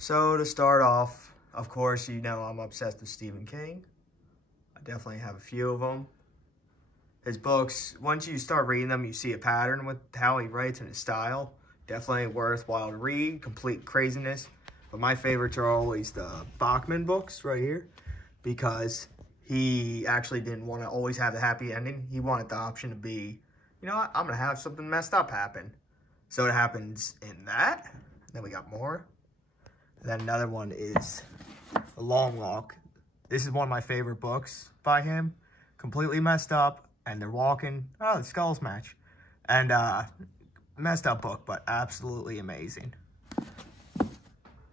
So to start off, of course, you know I'm obsessed with Stephen King. I definitely have a few of them. His books, once you start reading them, you see a pattern with how he writes and his style. Definitely worthwhile to read, complete craziness. But my favorites are always the Bachman books right here, because he actually didn't want to always have the happy ending. He wanted the option to be, you know what, I'm going to have something messed up happen. So it happens in that. Then we got more. And then another one is A Long Walk. This is one of my favorite books by him. Completely messed up, and they're walking. Oh, the skulls match. And messed up book, but absolutely amazing.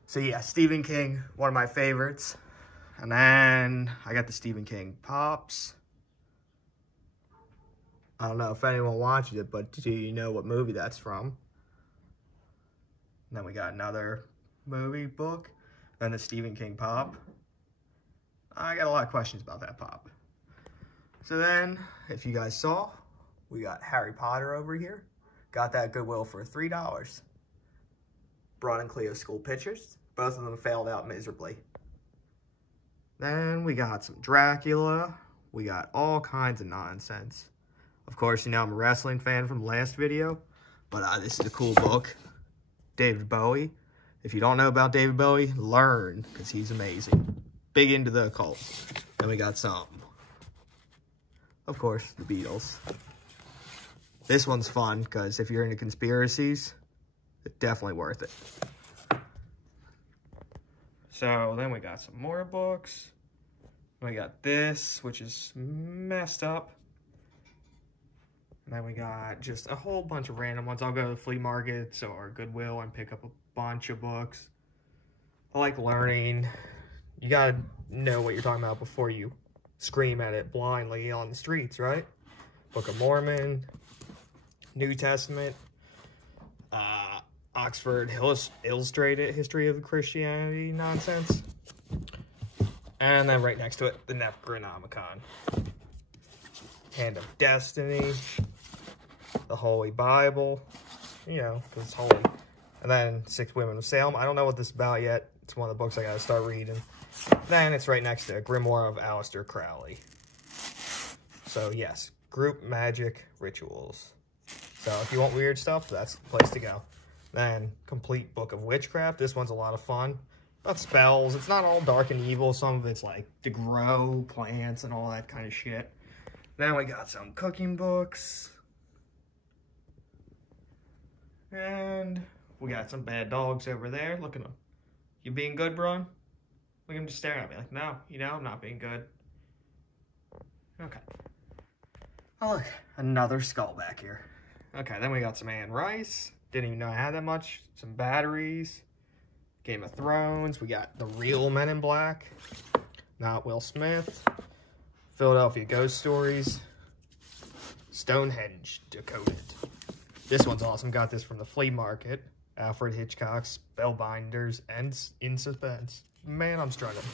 So yeah, Stephen King, one of my favorites. And then I got the Stephen King Pops. I don't know if anyone watches it, but do you know what movie that's from? And then we got another movie book, then the Stephen King Pop. I got a lot of questions about that pop. So then, if you guys saw, we got Harry Potter over here. Got that Goodwill for $3. Bron and Cleo school pictures. Both of them failed out miserably. Then we got some Dracula. We got all kinds of nonsense. Of course, you know I'm a wrestling fan from the last video, but this is a cool book. David Bowie. If you don't know about David Bowie, learn, because he's amazing. Big into the occult. Then we got some, of course, the Beatles. This one's fun, because if you're into conspiracies, it's definitely worth it. So then we got some more books. We got this, which is messed up. And then we got just a whole bunch of random ones. I'll go to flea markets or Goodwill and pick up a bunch of books. I like learning. You gotta know what you're talking about before you scream at it blindly on the streets, right? Book of Mormon, New Testament, Oxford Illustrated History of Christianity nonsense. And then right next to it, the Necronomicon. Hand of Destiny, the Holy Bible, you know, because it's holy. And then Six Women of Salem. I don't know what this is about yet. It's one of the books I gotta start reading. Then it's right next to Grimoire of Aleister Crowley. So yes, group magic rituals. So if you want weird stuff, that's the place to go. Then Complete Book of Witchcraft. This one's a lot of fun. About spells. It's not all dark and evil. Some of it's like to grow plants and all that kind of shit. Then we got some cooking books. And we got some bad dogs over there. Look at them. You being good, Bron? Look at him just staring at me like, no, you know, I'm not being good. Okay. Oh, look. Another skull back here. Okay, then we got some Anne Rice. Didn't even know I had that much. Some batteries. Game of Thrones. We got the real Men in Black. Not Will Smith. Philadelphia Ghost Stories. Stonehenge Decoded. This one's awesome. Got this from the flea market. Alfred Hitchcock's Spellbinders and In Suspense. Man, I'm struggling.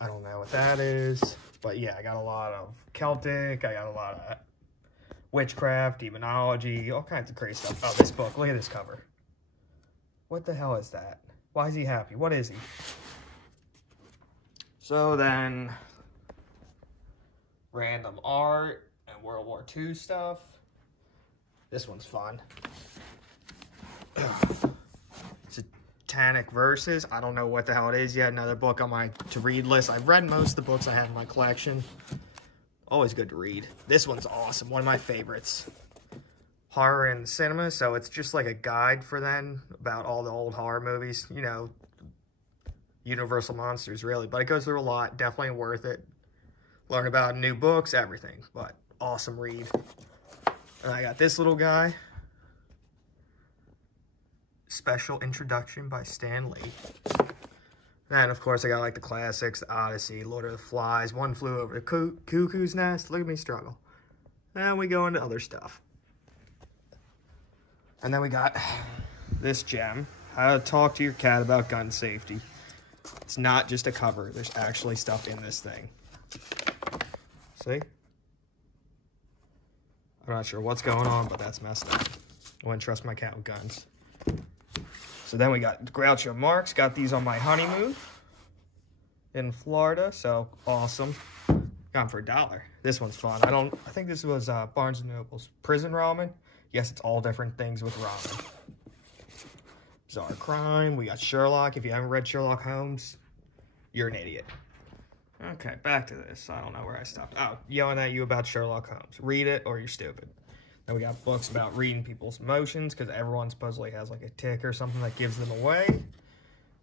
I don't know what that is. But yeah, I got a lot of Celtic. I got a lot of witchcraft, demonology, all kinds of crazy stuff. Oh, this book. Look at this cover. What the hell is that? Why is he happy? What is he? So then, random art and World War II stuff. This one's fun. Satanic Verses. I don't know what the hell it is yet. Another book on my to-read list. I've read most of the books I have in my collection. Always good to read. This one's awesome. One of my favorites. Horror in Cinema. So it's just like a guide for them about all the old horror movies. You know, Universal Monsters, really. But it goes through a lot. Definitely worth it. Learn about new books, everything. But awesome read. And I got this little guy. Special Introduction by Stan Lee. And of course I got like the classics, the Odyssey, Lord of the Flies, One Flew Over the Cuckoo's Nest. Look at me struggle. And we go into other stuff. And then we got this gem. How to Talk to Your Cat About Gun Safety. It's not just a cover. There's actually stuff in this thing. See? I'm not sure what's going on, but that's messed up. I wouldn't trust my cat with guns. So then we got Groucho Marx. Got these on my honeymoon in Florida. So awesome. Got them for $1. This one's fun. I think this was Barnes & Noble's Prison Ramen. Yes, it's all different things with ramen. Bizarre Crime. We got Sherlock. If you haven't read Sherlock Holmes, you're an idiot. Okay, back to this. I don't know where I stopped. Oh, yelling at you about Sherlock Holmes. Read it or you're stupid. Then we got books about reading people's emotions, because everyone supposedly has like a tick or something that gives them away.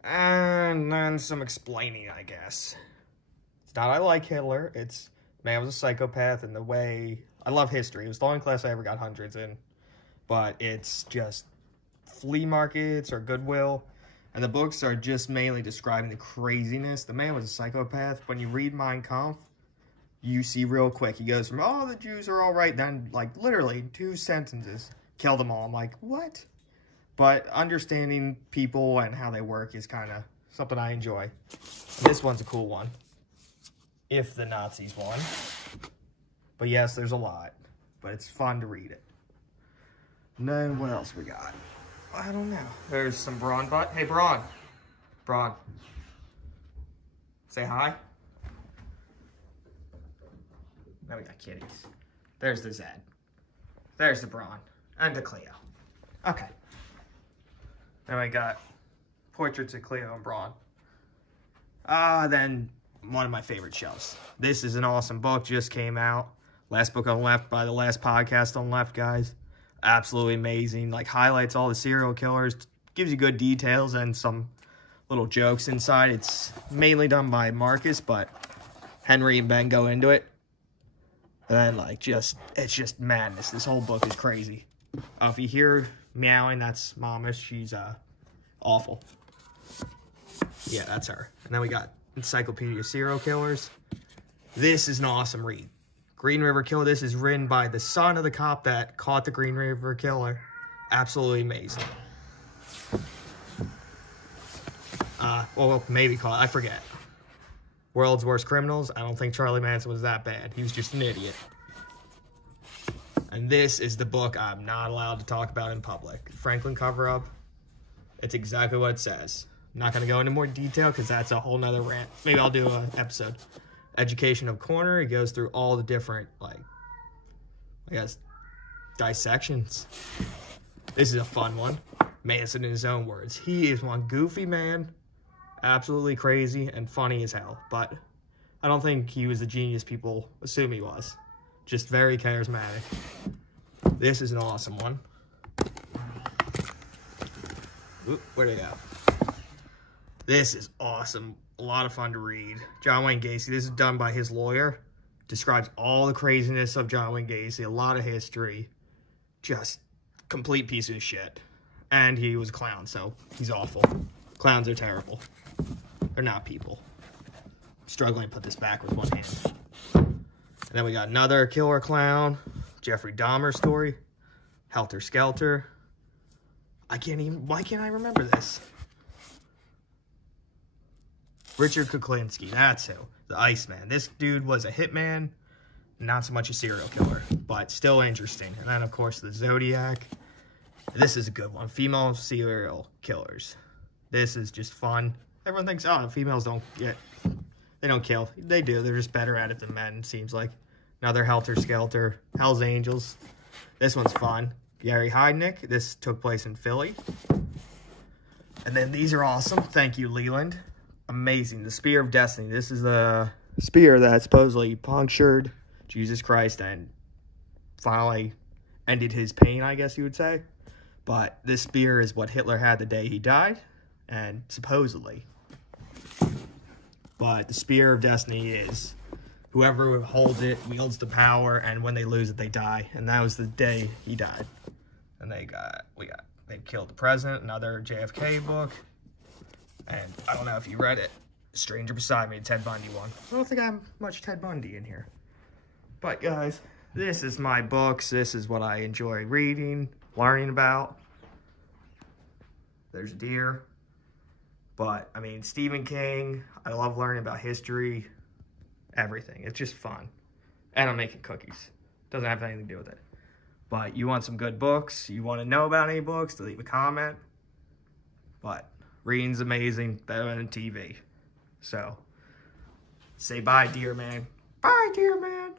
And then some explaining, I guess. It's not I Like Hitler. It's man was a psychopath, and the way... I love history. It was the only class I ever got hundreds in. But it's just flea markets or Goodwill. And the books are just mainly describing the craziness. The man was a psychopath. When you read Mein Kampf, you see real quick. He goes from, oh, the Jews are all right. Then, like, literally 2 sentences, kill them all. I'm like, what? But understanding people and how they work is kind of something I enjoy. This one's a cool one. If the Nazis won. But yes, there's a lot. But it's fun to read it. And then what else we got? I don't know. There's some Braun butt. Hey, Braun. Braun. Say hi. Now we got kitties. There's the Zed. There's the Braun. And the Cleo. Okay. Then we got portraits of Cleo and Braun. Then one of my favorite shows. This is an awesome book. Just came out. Last book on left by the last podcast on left, guys. Absolutely amazing. Like, highlights all the serial killers. Gives you good details and some little jokes inside. It's mainly done by Marcus, but Henry and Ben go into it. And then, like, it's just madness. This whole book is crazy. If you hear meowing, that's Mama. She's, awful. Yeah, that's her. And then we got Encyclopedia of Serial Killers. This is an awesome read. Green River Killer. This is written by the son of the cop that caught the Green River Killer. Absolutely amazing. Well, maybe caught. I forget. World's Worst Criminals. I don't think Charlie Manson was that bad. He was just an idiot. And this is the book I'm not allowed to talk about in public. Franklin Cover-Up. It's exactly what it says. I'm not going to go into more detail because that's a whole nother rant. Maybe I'll do an episode. Education of Corner. He goes through all the different, like, I guess, dissections. This is a fun one. Manson in his own words. He is one goofy man. Absolutely crazy and funny as hell. But I don't think he was the genius people assume he was. Just very charismatic. This is an awesome one. Oop, where'd it go? This is awesome. A lot of fun to read. John Wayne Gacy. This is done by his lawyer. Describes all the craziness of John Wayne Gacy. A lot of history. Just complete piece of shit. And he was a clown, so he's awful. Clowns are terrible. They're not people. I'm struggling to put this back with one hand. And then we got another killer clown. Jeffrey Dahmer story. Helter Skelter. Why can't I remember this? Richard Kuklinski, that's who. The Iceman. This dude was a hitman, not so much a serial killer, but still interesting. And then, of course, the Zodiac. This is a good one. Female serial killers. This is just fun. Everyone thinks, oh, females don't kill. They do. They're just better at it than men, seems like. Another Helter Skelter. Hell's Angels. This one's fun. Gary Heidnik. This took place in Philly. And then these are awesome. Thank you, Leland. Amazing. The Spear of Destiny. This is the spear that supposedly punctured Jesus Christ and finally ended his pain, I guess you would say. But this spear is what Hitler had the day he died, and supposedly. But the Spear of Destiny is whoever holds it wields the power, and when they lose it, they die. And that was the day he died. And they killed the president, another JFK book. And I don't know if you read it. Stranger Beside Me, Ted Bundy one. I don't think I have much Ted Bundy in here. But guys, this is my books. This is what I enjoy reading, learning about. There's deer. But, I mean, Stephen King, I love learning about history, everything. It's just fun. And I'm making cookies. Doesn't have anything to do with it. But you want some good books, you want to know about any books, to leave a comment. But reading's amazing, better than TV. So, say bye, dear man. Bye, dear man.